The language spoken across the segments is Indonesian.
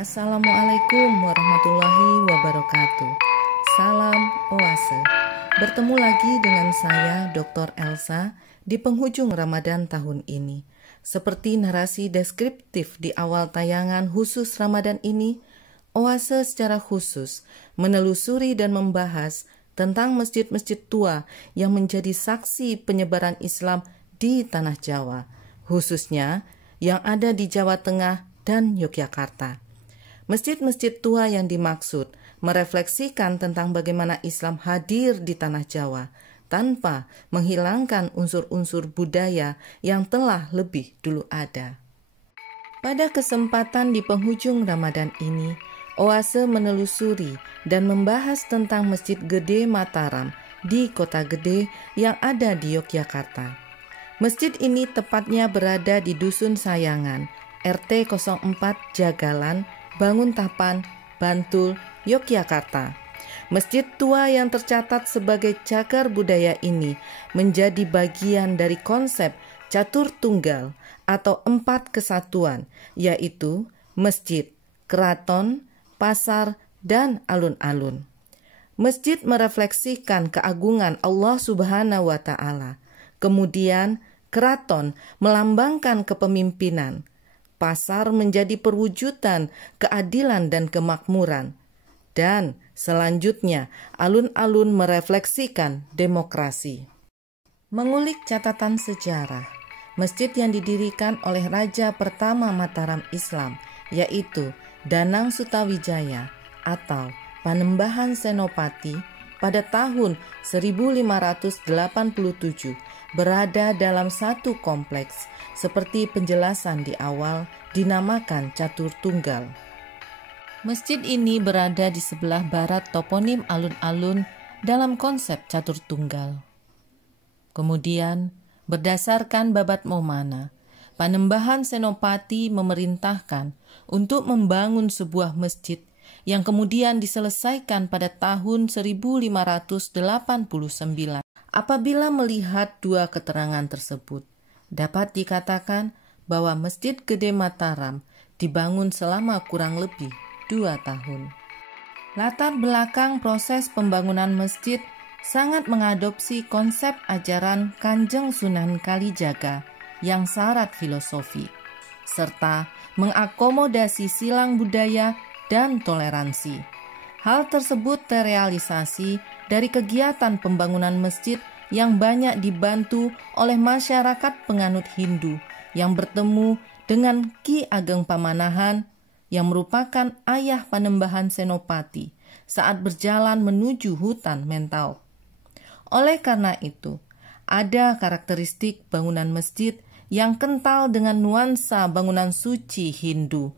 Assalamualaikum warahmatullahi wabarakatuh. Salam Oase. Bertemu lagi dengan saya Dr. Elsa di penghujung Ramadan tahun ini. Seperti narasi deskriptif di awal tayangan khusus Ramadan ini, Oase secara khusus menelusuri dan membahas tentang masjid-masjid tua yang menjadi saksi penyebaran Islam di tanah Jawa, khususnya yang ada di Jawa Tengah dan Yogyakarta. Masjid-masjid tua yang dimaksud merefleksikan tentang bagaimana Islam hadir di tanah Jawa tanpa menghilangkan unsur-unsur budaya yang telah lebih dulu ada. Pada kesempatan di penghujung Ramadan ini, Oase menelusuri dan membahas tentang Masjid Gede Mataram di Kota Gede yang ada di Yogyakarta. Masjid ini tepatnya berada di Dusun Sayangan, RT 04 Jagalan, Banguntapan, Bantul, Yogyakarta. Masjid tua yang tercatat sebagai cagar budaya ini menjadi bagian dari konsep catur tunggal atau 4 kesatuan, yaitu masjid, keraton, pasar, dan alun-alun. Masjid merefleksikan keagungan Allah Subhanahu wa Ta'ala. Kemudian, keraton melambangkan kepemimpinan. Pasar menjadi perwujudan keadilan dan kemakmuran. Dan selanjutnya, alun-alun merefleksikan demokrasi. Mengulik catatan sejarah, masjid yang didirikan oleh Raja pertama Mataram Islam, yaitu Danang Sutawijaya atau Panembahan Senopati pada tahun 1587 berada dalam satu kompleks, seperti penjelasan di awal, dinamakan Catur Tunggal. Masjid ini berada di sebelah barat toponim alun-alun dalam konsep Catur Tunggal. Kemudian, berdasarkan Babat Momana, Panembahan Senopati memerintahkan untuk membangun sebuah masjid yang kemudian diselesaikan pada tahun 1589. Apabila melihat dua keterangan tersebut, dapat dikatakan bahwa Masjid Gede Mataram dibangun selama kurang lebih 2 tahun. Latar belakang proses pembangunan masjid sangat mengadopsi konsep ajaran Kanjeng Sunan Kalijaga yang syarat filosofi, serta mengakomodasi silang budaya dan toleransi. Hal tersebut terrealisasi dari kegiatan pembangunan masjid yang banyak dibantu oleh masyarakat penganut Hindu yang bertemu dengan Ki Ageng Pamanahan yang merupakan ayah Panembahan Senopati saat berjalan menuju hutan Mentau. Oleh karena itu, ada karakteristik bangunan masjid yang kental dengan nuansa bangunan suci Hindu,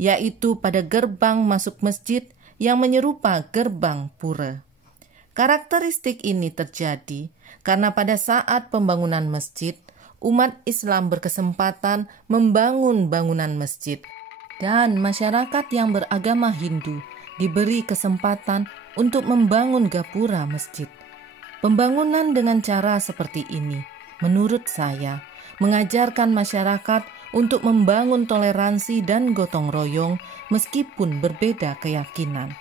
yaitu pada gerbang masuk masjid yang menyerupai gerbang pura. Karakteristik ini terjadi karena pada saat pembangunan masjid, umat Islam berkesempatan membangun bangunan masjid dan masyarakat yang beragama Hindu diberi kesempatan untuk membangun gapura masjid. Pembangunan dengan cara seperti ini, menurut saya, mengajarkan masyarakat untuk membangun toleransi dan gotong royong meskipun berbeda keyakinan.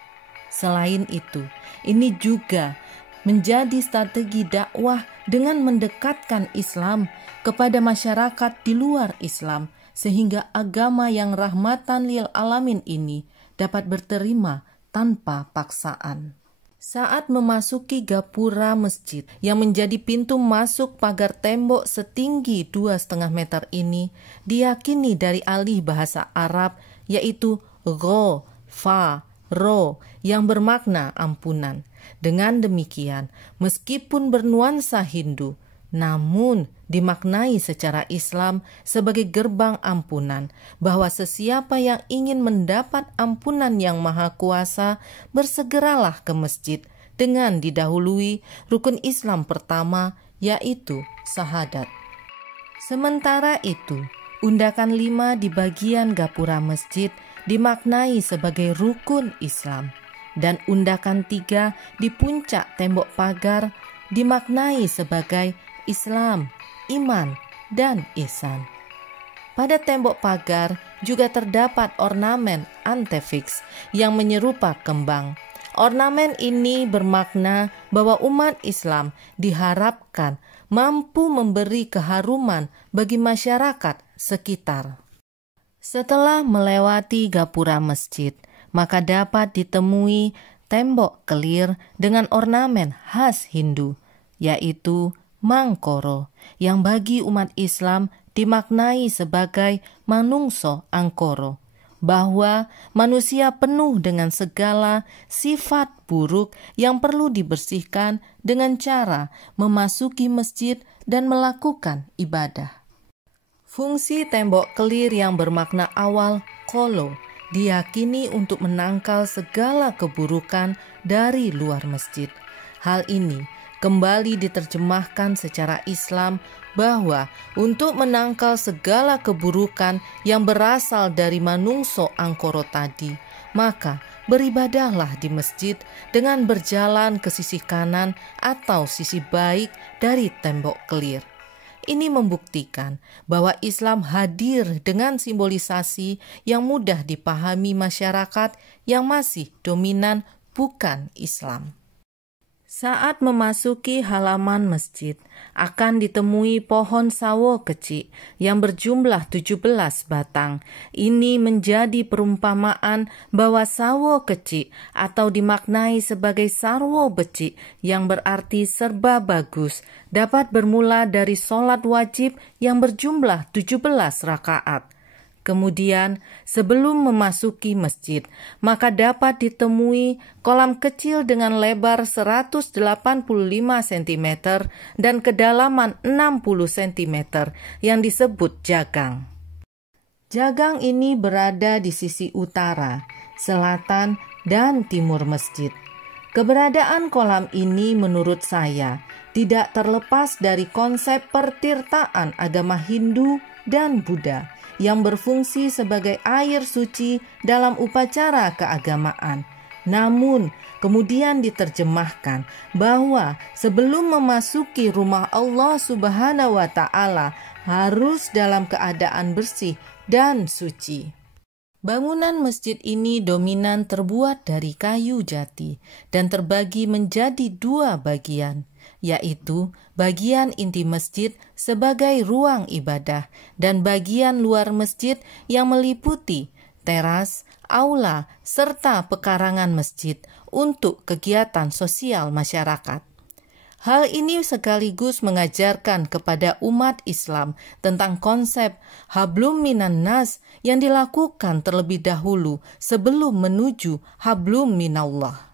Selain itu, ini juga menjadi strategi dakwah dengan mendekatkan Islam kepada masyarakat di luar Islam, sehingga agama yang rahmatan lil alamin ini dapat berterima tanpa paksaan. Saat memasuki gapura masjid yang menjadi pintu masuk pagar tembok setinggi 2,5 meter ini diyakini dari alih bahasa Arab, yaitu Ro, Fa, Ro yang bermakna ampunan. Dengan demikian, meskipun bernuansa Hindu, namun dimaknai secara Islam sebagai gerbang ampunan, bahwa sesiapa yang ingin mendapat ampunan yang maha kuasa, bersegeralah ke masjid dengan didahului rukun Islam pertama, yaitu syahadat. Sementara itu, undakan 5 di bagian gapura masjid dimaknai sebagai rukun Islam, dan undakan 3 di puncak tembok pagar dimaknai sebagai Islam, iman, dan ihsan. Pada tembok pagar juga terdapat ornamen antefiks yang menyerupai kembang. Ornamen ini bermakna bahwa umat Islam diharapkan mampu memberi keharuman bagi masyarakat sekitar. Setelah melewati gapura masjid, maka dapat ditemui tembok kelir dengan ornamen khas Hindu, yaitu mangkoro, yang bagi umat Islam dimaknai sebagai manungso angkoro, bahwa manusia penuh dengan segala sifat buruk yang perlu dibersihkan dengan cara memasuki masjid dan melakukan ibadah. Fungsi tembok kelir yang bermakna awal kolo diyakini untuk menangkal segala keburukan dari luar masjid. Hal ini kembali diterjemahkan secara Islam bahwa untuk menangkal segala keburukan yang berasal dari manungso angkoro tadi, maka beribadahlah di masjid dengan berjalan ke sisi kanan atau sisi baik dari tembok kelir. Ini membuktikan bahwa Islam hadir dengan simbolisasi yang mudah dipahami masyarakat yang masih dominan bukan Islam. Saat memasuki halaman masjid, akan ditemui pohon sawo kecil yang berjumlah 17 batang. Ini menjadi perumpamaan bahwa sawo kecil atau dimaknai sebagai sarwo beci yang berarti serba bagus, dapat bermula dari sholat wajib yang berjumlah 17 rakaat. Kemudian, sebelum memasuki masjid, maka dapat ditemui kolam kecil dengan lebar 185 cm dan kedalaman 60 cm yang disebut jagang. Jagang ini berada di sisi utara, selatan, dan timur masjid. Keberadaan kolam ini menurut saya tidak terlepas dari konsep pertirtaan agama Hindu dan Buddha yang berfungsi sebagai air suci dalam upacara keagamaan. Namun, kemudian diterjemahkan bahwa sebelum memasuki rumah Allah Subhanahu wa Ta'ala harus dalam keadaan bersih dan suci. Bangunan masjid ini dominan terbuat dari kayu jati dan terbagi menjadi 2 bagian, yaitu bagian inti masjid sebagai ruang ibadah dan bagian luar masjid yang meliputi teras, aula, serta pekarangan masjid untuk kegiatan sosial masyarakat. Hal ini sekaligus mengajarkan kepada umat Islam tentang konsep hablum minan nas yang dilakukan terlebih dahulu sebelum menuju hablum minallah.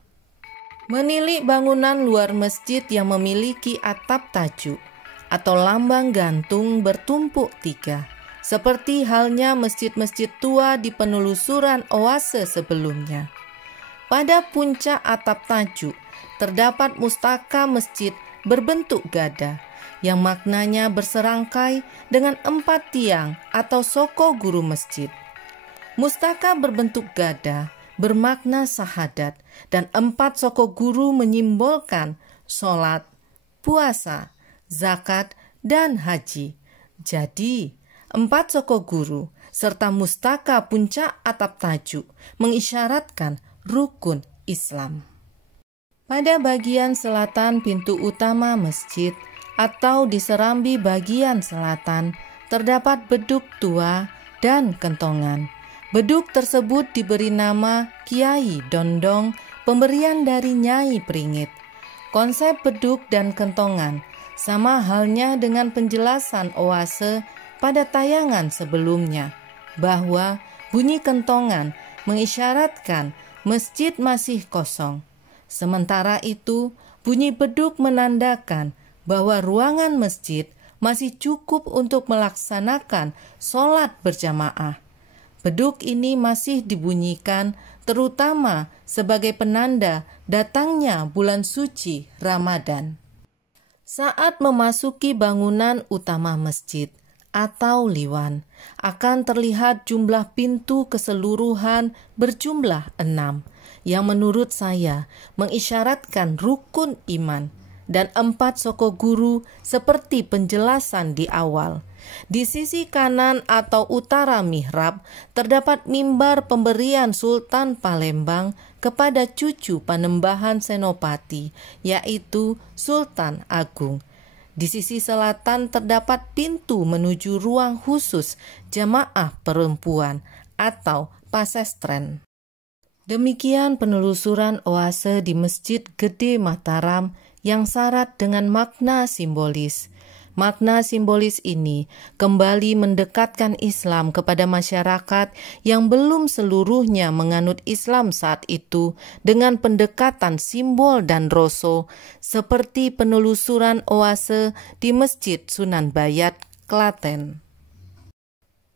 Menilik bangunan luar masjid yang memiliki atap tajuk atau lambang gantung bertumpuk 3, seperti halnya masjid-masjid tua di penelusuran oase sebelumnya. Pada puncak atap tajuk terdapat mustaka masjid berbentuk gada yang maknanya berserangkai dengan 4 tiang atau soko guru masjid. Mustaka berbentuk gada bermakna sahadat dan 4 soko guru menyimbolkan sholat, puasa, zakat, dan haji. Jadi, 4 soko guru serta mustaka puncak atap tajuk mengisyaratkan rukun Islam. Pada bagian selatan pintu utama masjid atau di serambi bagian selatan terdapat beduk tua dan kentongan. Beduk tersebut diberi nama Kiai Dondong, pemberian dari Nyai Pringit. Konsep beduk dan kentongan sama halnya dengan penjelasan oase pada tayangan sebelumnya, bahwa bunyi kentongan mengisyaratkan masjid masih kosong. Sementara itu, bunyi beduk menandakan bahwa ruangan masjid masih cukup untuk melaksanakan sholat berjamaah. Beduk ini masih dibunyikan terutama sebagai penanda datangnya bulan suci Ramadan. Saat memasuki bangunan utama masjid atau liwan, akan terlihat jumlah pintu keseluruhan berjumlah 6, yang menurut saya mengisyaratkan rukun iman, dan 4 soko guru seperti penjelasan di awal, Di sisi kanan atau utara mihrab terdapat mimbar pemberian Sultan Palembang kepada cucu Panembahan Senopati, yaitu Sultan Agung. Di sisi selatan terdapat pintu menuju ruang khusus jamaah perempuan atau pasestren. Demikian penelusuran oase di Masjid Gede Mataram yang syarat dengan makna simbolis. Makna simbolis ini kembali mendekatkan Islam kepada masyarakat yang belum seluruhnya menganut Islam saat itu dengan pendekatan simbol dan roso seperti penelusuran oase di Masjid Sunan Bayat, Klaten.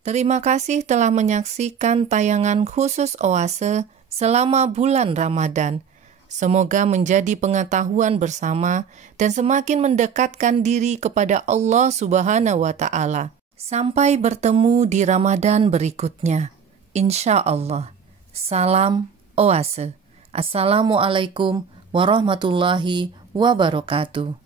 Terima kasih telah menyaksikan tayangan khusus oase selama bulan Ramadan. Semoga menjadi pengetahuan bersama dan semakin mendekatkan diri kepada Allah Subhanahu wa Ta'ala. Sampai bertemu di Ramadan berikutnya, insya Allah. Salam oase. Assalamualaikum warahmatullahi wabarakatuh.